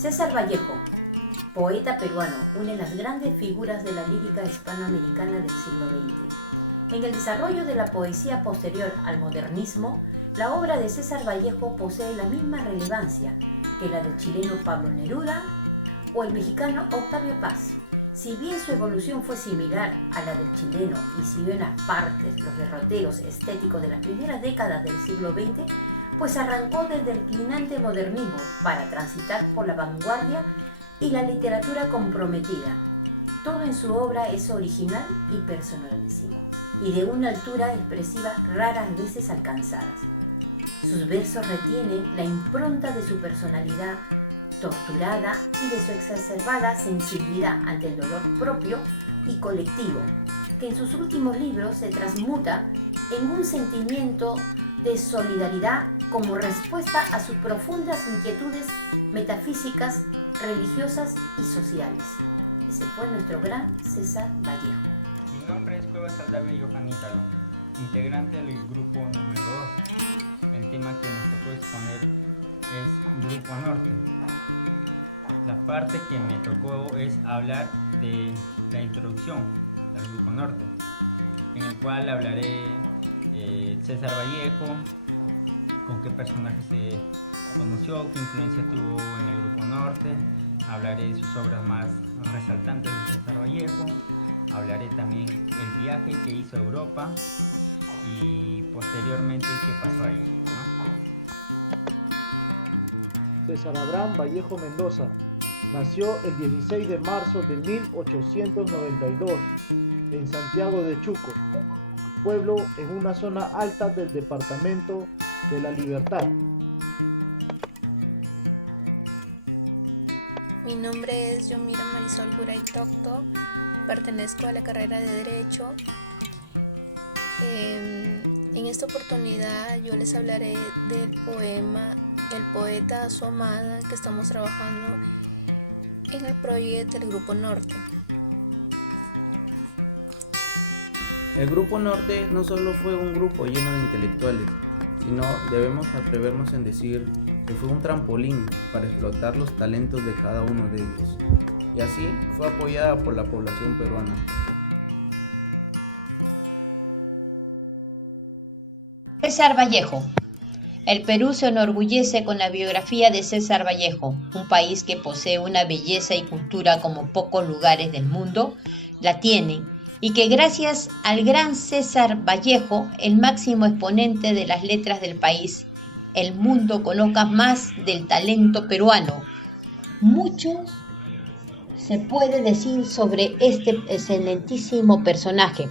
César Vallejo, poeta peruano, una de las grandes figuras de la lírica hispanoamericana del siglo XX. En el desarrollo de la poesía posterior al modernismo, la obra de César Vallejo posee la misma relevancia que la del chileno Pablo Neruda o el mexicano Octavio Paz. Si bien su evolución fue similar a la del chileno y siguió en las partes los derroteros estéticos de las primeras décadas del siglo XX, pues arrancó desde el declinante modernismo para transitar por la vanguardia y la literatura comprometida. Todo en su obra es original y personalísimo, y de una altura expresiva raras veces alcanzadas. Sus versos retienen la impronta de su personalidad torturada y de su exacerbada sensibilidad ante el dolor propio y colectivo, que en sus últimos libros se transmuta en un sentimiento de solidaridad como respuesta a sus profundas inquietudes metafísicas, religiosas y sociales. Ese fue nuestro gran César Vallejo. Mi nombre es Cuevas Saldavia Johan Ítalo, integrante del grupo número 2. El tema que nos tocó exponer es Grupo Norte. La parte que me tocó es hablar de la introducción al Grupo Norte, en el cual hablaré César Vallejo, con qué personaje se conoció, qué influencia tuvo en el Grupo Norte. Hablaré de sus obras más resaltantes de César Vallejo. Hablaré también el viaje que hizo a Europa y posteriormente qué pasó ahí, ¿no? César Abraham Vallejo Mendoza nació el 16 de marzo de 1892 en Santiago de Chuco, pueblo en una zona alta del departamento de La Libertad. Mi nombre es Yomira Marisol Guray Tocto, pertenezco a la carrera de Derecho. En esta oportunidad yo les hablaré del poema El poeta a su amada, que estamos trabajando en el proyecto del Grupo Norte. El Grupo Norte no solo fue un grupo lleno de intelectuales, sino debemos atrevernos en decir que fue un trampolín para explotar los talentos de cada uno de ellos, y así fue apoyada por la población peruana. César Vallejo. El Perú se enorgullece con la biografía de César Vallejo, un país que posee una belleza y cultura como pocos lugares del mundo la tienen, y que gracias al gran César Vallejo, el máximo exponente de las letras del país, el mundo conozca más del talento peruano. Mucho se puede decir sobre este excelentísimo personaje,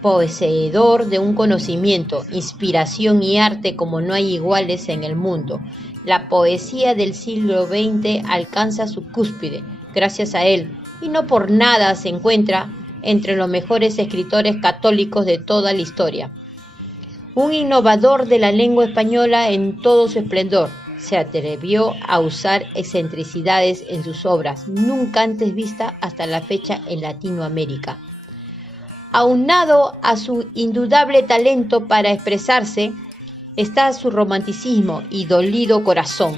poseedor de un conocimiento, inspiración y arte como no hay iguales en el mundo. La poesía del siglo XX alcanza su cúspide gracias a él, y no por nada se encuentra entre los mejores escritores católicos de toda la historia. Un innovador de la lengua española en todo su esplendor, se atrevió a usar excentricidades en sus obras, nunca antes vista hasta la fecha en Latinoamérica. Aunado a su indudable talento para expresarse, está su romanticismo y dolido corazón,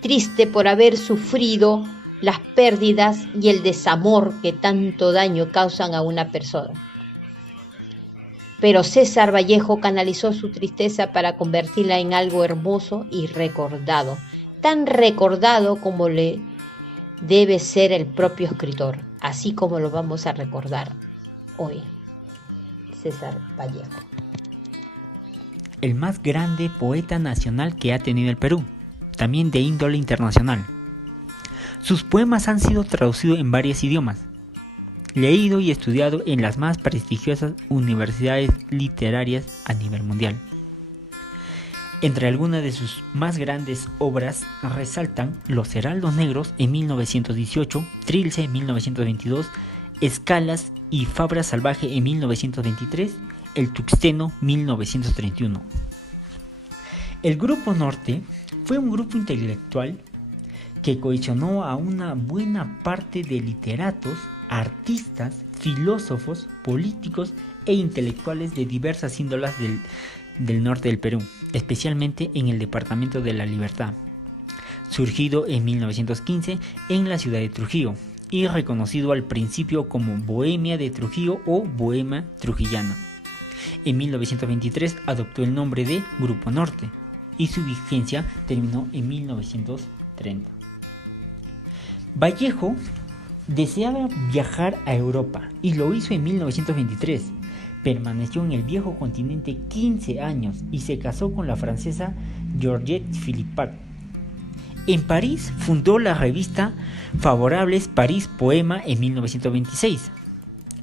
triste por haber sufrido las pérdidas y el desamor que tanto daño causan a una persona. Pero César Vallejo canalizó su tristeza para convertirla en algo hermoso y recordado, tan recordado como le debe ser el propio escritor, así como lo vamos a recordar hoy. César Vallejo. El más grande poeta nacional que ha tenido el Perú, también de índole internacional. Sus poemas han sido traducidos en varios idiomas, leído y estudiado en las más prestigiosas universidades literarias a nivel mundial. Entre algunas de sus más grandes obras resaltan Los Heraldos Negros en 1918, Trilce en 1922, Escalas y Fabra Salvaje en 1923, El Tuxteno 1931. El Grupo Norte fue un grupo intelectual que cohesionó a una buena parte de literatos, artistas, filósofos, políticos e intelectuales de diversas índolas del norte del Perú, especialmente en el departamento de La Libertad. surgido en 1915 en la ciudad de Trujillo y reconocido al principio como Bohemia de Trujillo o Bohemia Trujillana. En 1923 adoptó el nombre de Grupo Norte y su vigencia terminó en 1930. Vallejo deseaba viajar a Europa y lo hizo en 1923. Permaneció en el viejo continente 15 años y se casó con la francesa Georgette Philippat. En París fundó la revista Favorables París Poema en 1926.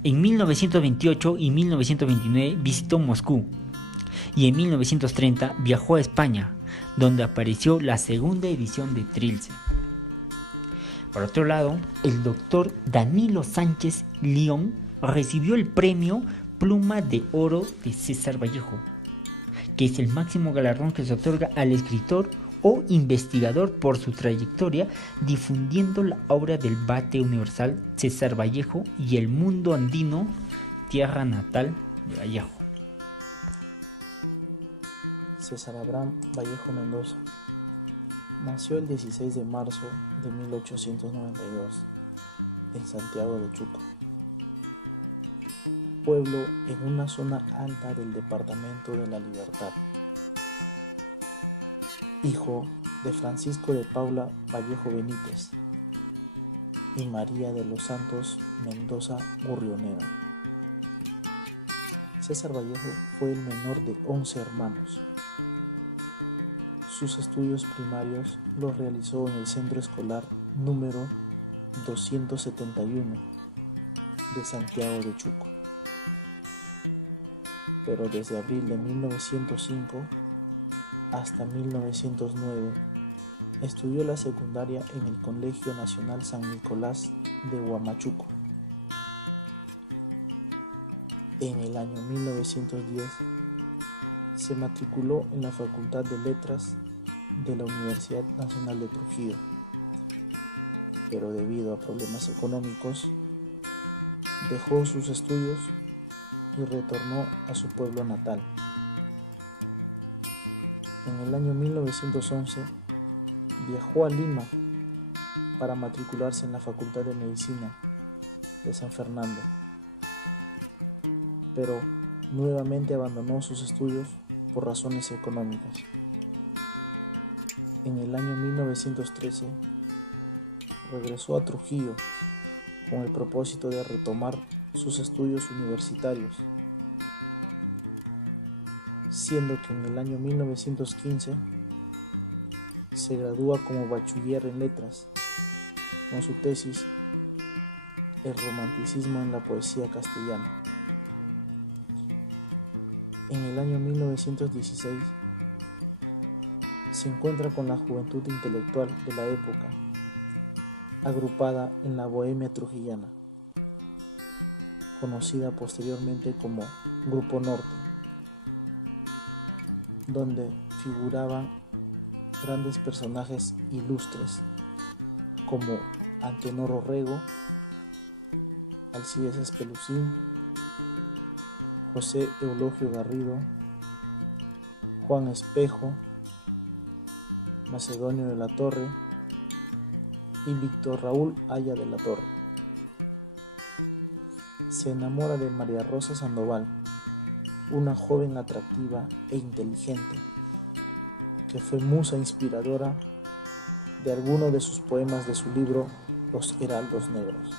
En 1928 y 1929 visitó Moscú y en 1930 viajó a España, donde apareció la segunda edición de Trilce. Por otro lado, el doctor Danilo Sánchez León recibió el premio Pluma de Oro de César Vallejo, que es el máximo galardón que se otorga al escritor o investigador por su trayectoria difundiendo la obra del Bate Universal César Vallejo y el mundo andino, tierra natal de Vallejo. César Abraham Vallejo Mendoza nació el 16 de marzo de 1892 en Santiago de Chuco, pueblo en una zona alta del departamento de La Libertad. Hijo de Francisco de Paula Vallejo Benítez y María de los Santos Mendoza Gurrionera. César Vallejo fue el menor de 11 hermanos. Sus estudios primarios los realizó en el centro escolar número 271 de Santiago de Chuco. Pero desde abril de 1905 hasta 1909 estudió la secundaria en el Colegio Nacional San Nicolás de Huamachuco. En el año 1910 se matriculó en la Facultad de Letras de la Universidad Nacional de Trujillo, pero debido a problemas económicos dejó sus estudios y retornó a su pueblo natal. En el año 1911 viajó a Lima para matricularse en la Facultad de Medicina de San Fernando, pero nuevamente abandonó sus estudios por razones económicas. En el año 1913 regresó a Trujillo con el propósito de retomar sus estudios universitarios, siendo que en el año 1915 se gradúa como bachiller en letras con su tesis El romanticismo en la poesía castellana. En el año 1916 se encuentra con la juventud intelectual de la época, agrupada en la Bohemia Trujillana, conocida posteriormente como Grupo Norte, donde figuraban grandes personajes ilustres como Antenor Orrego, Alcides Espelucín, José Eulogio Garrido, Juan Espejo, Macedonio de la Torre y Víctor Raúl Haya de la Torre. Se enamora de María Rosa Sandoval, una joven atractiva e inteligente, que fue musa inspiradora de algunos de sus poemas de su libro Los Heraldos Negros.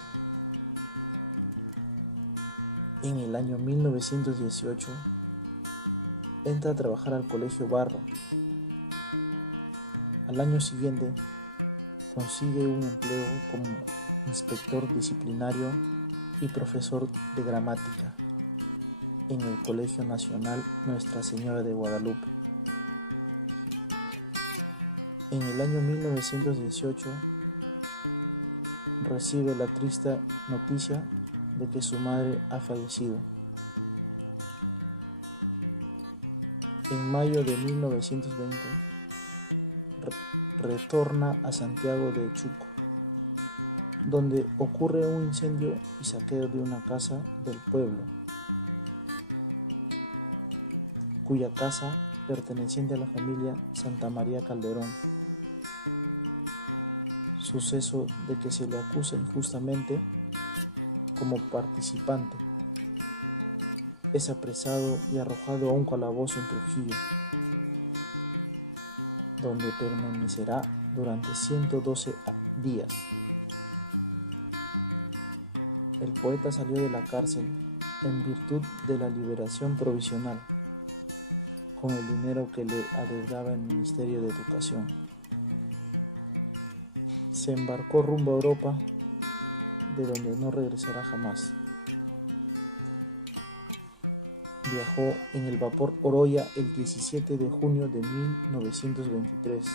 En el año 1918 entra a trabajar al Colegio Barro. Al año siguiente consigue un empleo como inspector disciplinario y profesor de gramática en el Colegio Nacional Nuestra Señora de Guadalupe. En el año 1918 recibe la triste noticia de que su madre ha fallecido. En mayo de 1920 retorna a Santiago de Chuco, donde ocurre un incendio y saqueo de una casa del pueblo, cuya casa perteneciente a la familia Santa María Calderón. suceso de que se le acusa injustamente como participante. Es apresado y arrojado a un calabozo en Trujillo, donde permanecerá durante 112 días. El poeta salió de la cárcel en virtud de la liberación provisional, con el dinero que le adeudaba el Ministerio de Educación. Se embarcó rumbo a Europa, de donde no regresará jamás. Viajó en el vapor Oroya el 17 de junio de 1923,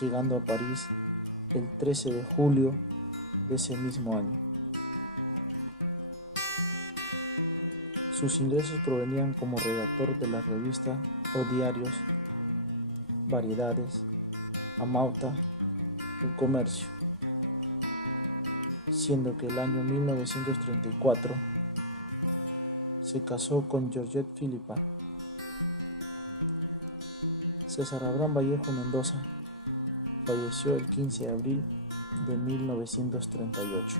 llegando a París el 13 de julio de ese mismo año. Sus ingresos provenían como redactor de la revista o diarios Variedades, Amauta, El Comercio, siendo que el año 1934 se casó con Georgette Philippa. César Abraham Vallejo Mendoza falleció el 15 de abril de 1938.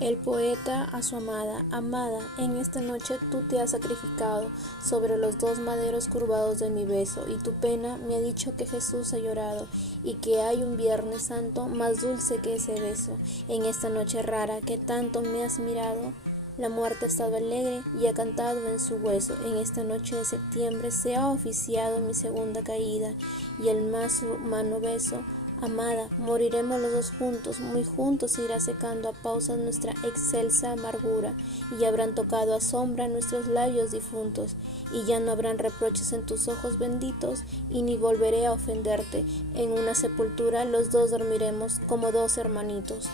El poeta a su amada: amada, en esta noche tú te has sacrificado sobre los dos maderos curvados de mi beso, y tu pena me ha dicho que Jesús ha llorado, y que hay un Viernes Santo más dulce que ese beso. En esta noche rara que tanto me has mirado, la muerte ha estado alegre y ha cantado en su hueso. En esta noche de septiembre se ha oficiado mi segunda caída, y el más humano beso. Amada, moriremos los dos juntos, muy juntos se irá secando a pausas nuestra excelsa amargura, y habrán tocado a sombra nuestros labios difuntos, y ya no habrán reproches en tus ojos benditos, y ni volveré a ofenderte. En una sepultura los dos dormiremos como dos hermanitos.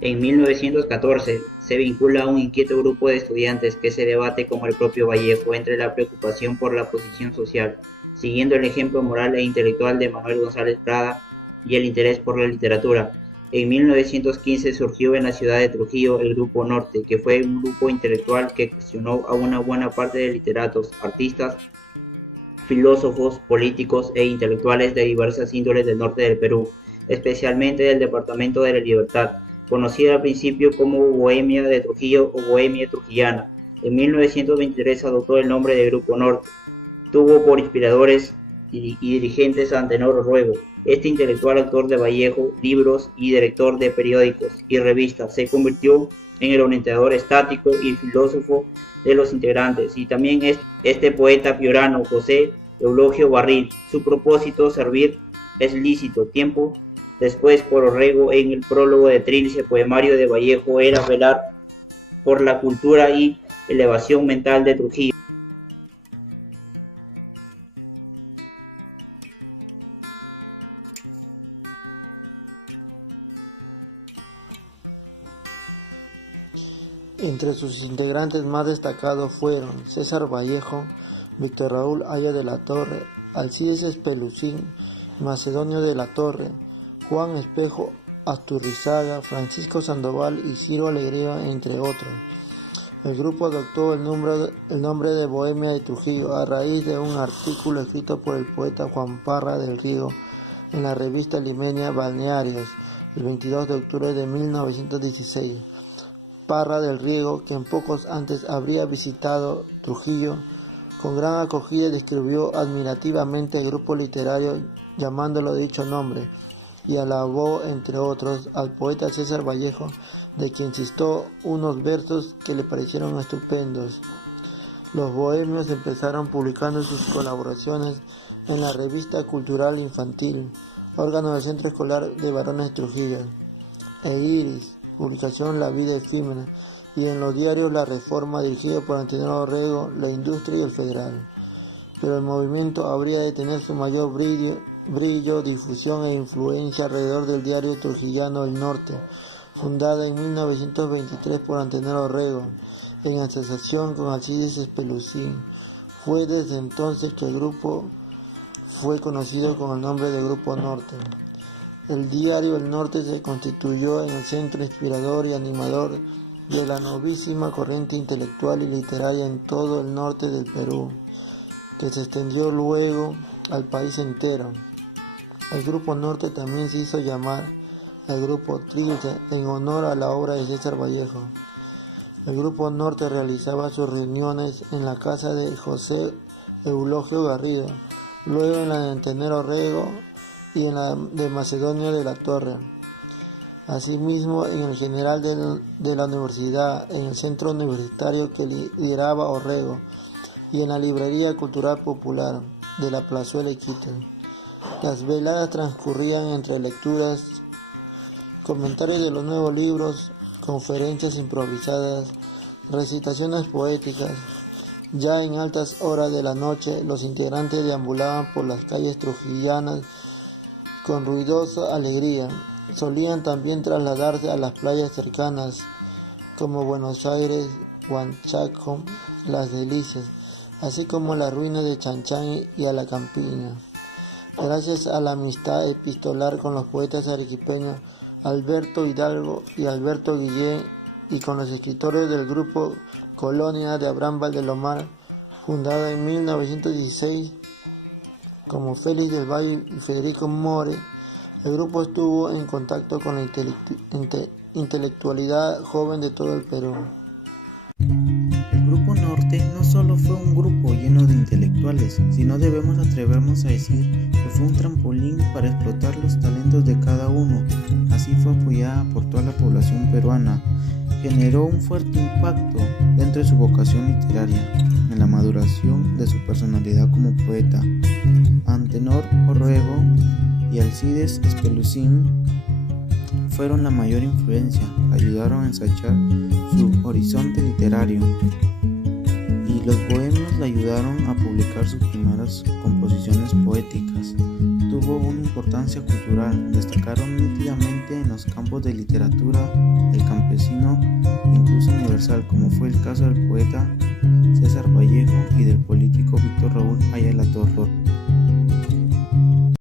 En 1914 se vincula a un inquieto grupo de estudiantes que se debate como el propio Vallejo entre la preocupación por la posición social, siguiendo el ejemplo moral e intelectual de Manuel González Prada, y el interés por la literatura. En 1915 surgió en la ciudad de Trujillo el Grupo Norte, que fue un grupo intelectual que cuestionó a una buena parte de literatos, artistas, filósofos, políticos e intelectuales de diversas índoles del norte del Perú, especialmente del Departamento de la Libertad, conocida al principio como Bohemia de Trujillo o Bohemia Trujillana. En 1923 adoptó el nombre de Grupo Norte. Tuvo por inspiradores y dirigentes a Antenor Ruego. Este intelectual autor de Vallejo, libros y director de periódicos y revistas, se convirtió en el orientador estático y filósofo de los integrantes, y también este poeta piorano, José Eulogio Barril. Su propósito, servir es lícito. Tiempo después, por Orrego, en el prólogo de Trilce, poemario de Vallejo, era velar por la cultura y elevación mental de Trujillo. Entre sus integrantes más destacados fueron César Vallejo, Víctor Raúl Aya de la Torre, Alcides Espelucín, Macedonio de la Torre, Juan Espejo Asturrizaga, Francisco Sandoval y Ciro Alegría, entre otros. El grupo adoptó el nombre de Bohemia de Trujillo a raíz de un artículo escrito por el poeta Juan Parra del Riego en la revista limeña Balnearios, el 22 de octubre de 1916. Parra del Riego, que en pocos antes habría visitado Trujillo, con gran acogida describió admirativamente el grupo literario llamándolo dicho nombre, y alabó, entre otros, al poeta César Vallejo, de quien citó unos versos que le parecieron estupendos. Los bohemios empezaron publicando sus colaboraciones en la revista cultural infantil, órgano del Centro Escolar de Varones de Trujillo, e Iris, publicación La Vida Efímera, y en los diarios La Reforma, dirigido por Antenor Orrego, La Industria y El Federal. Pero el movimiento habría de tener su mayor brillo, difusión e influencia alrededor del diario trujillano El Norte, fundada en 1923 por Antenor Orrego, en asociación con Alcides Espelucín. Fue desde entonces que el grupo fue conocido con el nombre de Grupo Norte. El diario El Norte se constituyó en el centro inspirador y animador de la novísima corriente intelectual y literaria en todo el norte del Perú, que se extendió luego al país entero. El Grupo Norte también se hizo llamar el Grupo Trilce en honor a la obra de César Vallejo. El Grupo Norte realizaba sus reuniones en la casa de José Eulogio Garrido, luego en la de Antenor Orrego y en la de Macedonio de la Torre. Asimismo, en el General de la Universidad, en el centro universitario que lideraba Orrego y en la Librería Cultural Popular de la Plazuela Iquitos. Las veladas transcurrían entre lecturas, comentarios de los nuevos libros, conferencias improvisadas, recitaciones poéticas. Ya en altas horas de la noche, los integrantes deambulaban por las calles trujillanas con ruidosa alegría. Solían también trasladarse a las playas cercanas, como Buenos Aires, Huanchaco, Las Delicias, así como las ruinas de Chanchán y a la Campiña. Gracias a la amistad epistolar con los poetas arequipeños Alberto Hidalgo y Alberto Guillén y con los escritores del grupo Colonia de Abraham Valdelomar, fundado en 1916, como Félix del Valle y Federico More, el grupo estuvo en contacto con la intelectualidad joven de todo el Perú. El Grupo Norte no solo fue un grupo lleno de intelectuales, sino debemos atrevernos a decir que fue un trampolín para explotar los talentos de cada uno. Así fue apoyada por toda la población peruana. Generó un fuerte impacto dentro de su vocación literaria, en la maduración de su personalidad como poeta. Antenor Orrego y Alcides Espelucín fueron la mayor influencia, ayudaron a ensanchar su horizonte literario, y los bohemios le ayudaron a publicar sus primeras composiciones poéticas. Tuvo una importancia cultural, destacaron nítidamente en los campos de literatura, el campesino e incluso universal, como fue el caso del poeta César Vallejo y del político Víctor Raúl Ayala Torres.